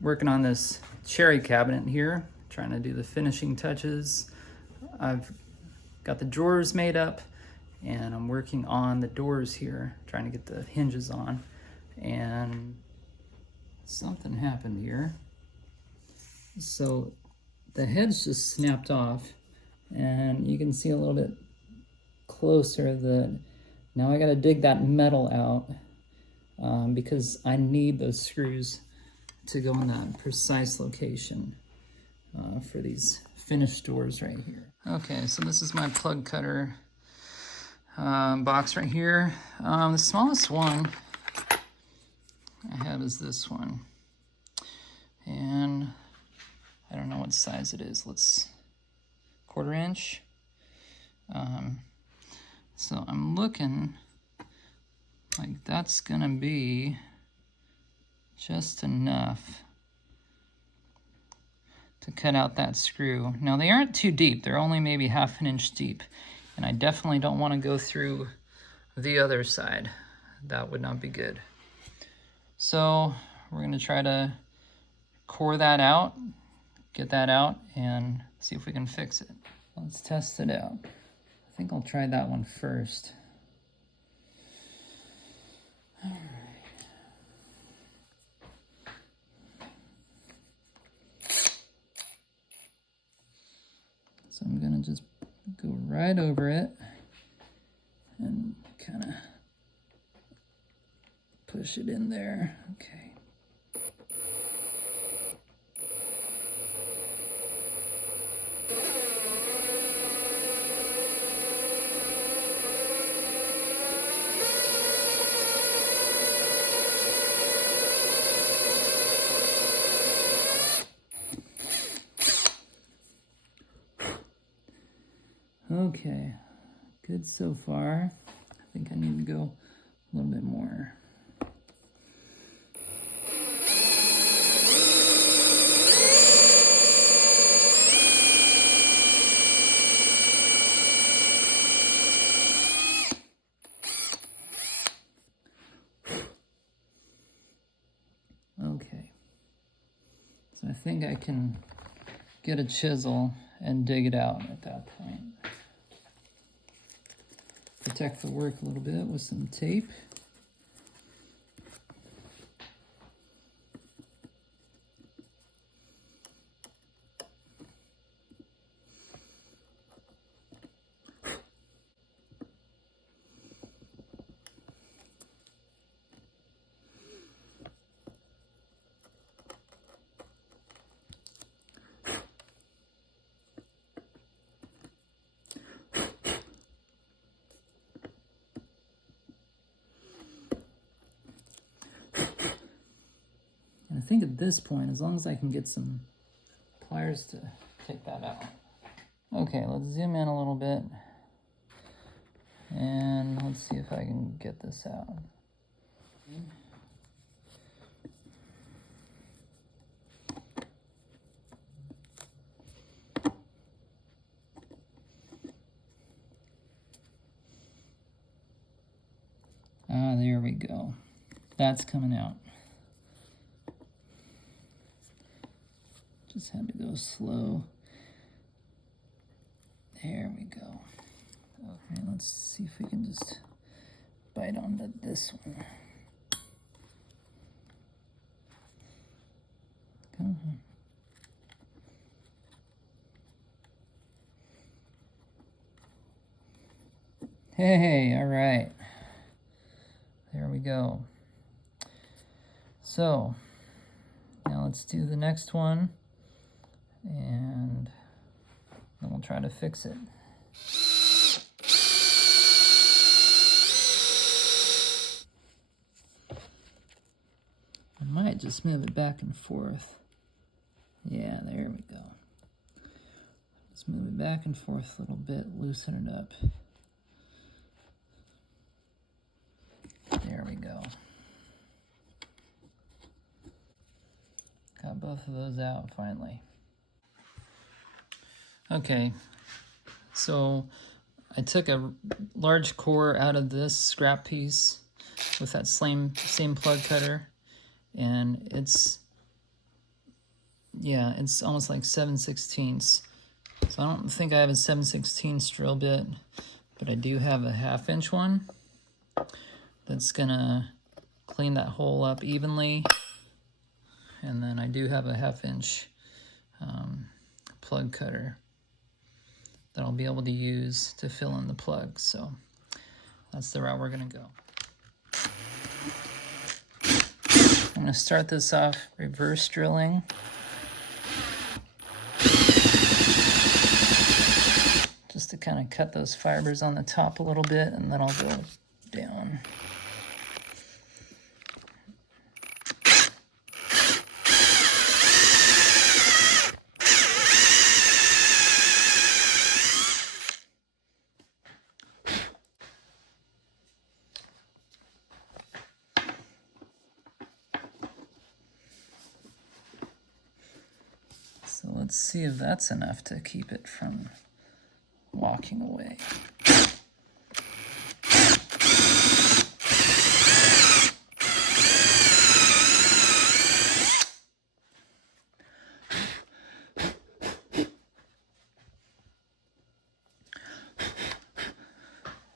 working on this cherry cabinet here, trying to do the finishing touches. I've got the drawers made up and I'm working on the doors here, trying to get the hinges on. And something happened here. So the head's just snapped off, and you can see a little bit closer that now I gotta dig that metal out because I need those screws to go in that precise location for these finished doors right here. Okay, so this is my plug cutter box right here. The smallest one I have is this one, and I don't know what size it is. Let's 1/4 inch. So I'm looking like that's gonna be just enough to cut out that screw. Now they aren't too deep, they're only maybe 1/2 inch deep, and I definitely don't want to go through the other side. That would not be good. So we're gonna try to core that out, get that out, and see if we can fix it. Let's test it out. I think I'll try that one first. All right. So I'm gonna just go right over it and kind of push it in there. Okay. Okay, good so far. I think I need to go a little bit more. Okay, so I think I can get a chisel and dig it out at that point. Protect the work a little bit with some tape. I think at this point, as long as I can get some pliers to take that out. Okay, let's zoom in a little bit. And let's see if I can get this out. Ah, there we go. That's coming out. Just had to go slow. There we go. Okay, let's see if we can just bite onto this one. Come on. Hey, all right. There we go. So, now let's do the next one, and then we'll try to fix it. I might just move it back and forth. Yeah, there we go. Just move it back and forth a little bit, loosen it up. There we go. Got both of those out finally. Okay, so I took a large core out of this scrap piece with that same plug cutter, and it's yeah, it's almost like 7/16. So I don't think I have a 7/16 drill bit, but I do have a 1/2 inch one that's gonna clean that hole up evenly. And then I do have a 1/2 inch plug cutter that I'll be able to use to fill in the plugs. So that's the route we're gonna go. I'm gonna start this off reverse drilling. Just to kind of cut those fibers on the top a little bit, and then I'll go down. So let's see if that's enough to keep it from walking away.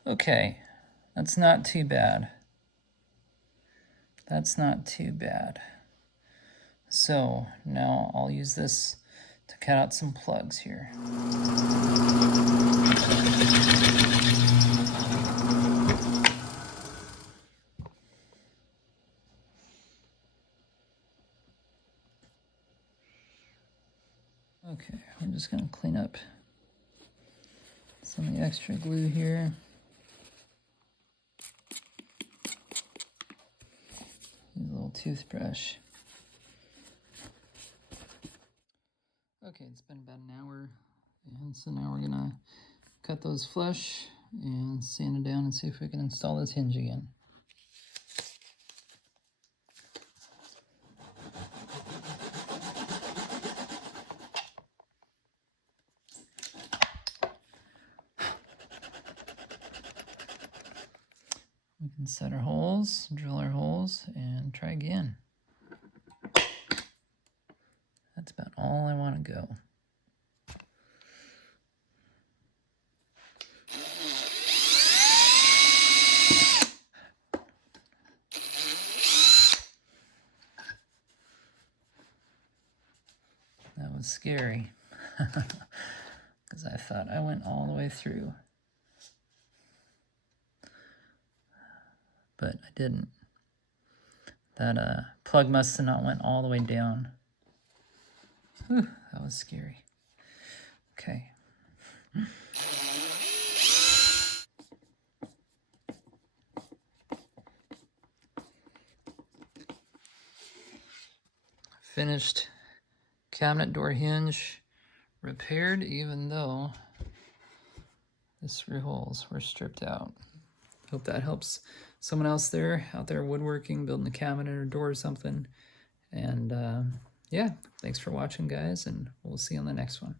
Okay, that's not too bad. That's not too bad. So now I'll use this to cut out some plugs here. Okay, I'm just gonna clean up some of the extra glue here. Use a little toothbrush. Okay, it's been about an hour, and so now we're gonna cut those flush and sand it down and see if we can install this hinge again. We can set our holes, drill our holes, and try again. That's about all I want to go. That was scary, because I thought I went all the way through. But I didn't. That plug must have not went all the way down. Whew, that was scary. Okay. Finished cabinet door hinge repaired, even though the screw holes were stripped out. Hope that helps someone else out there woodworking, building a cabinet or door or something. And yeah, thanks for watching, guys, and we'll see you on the next one.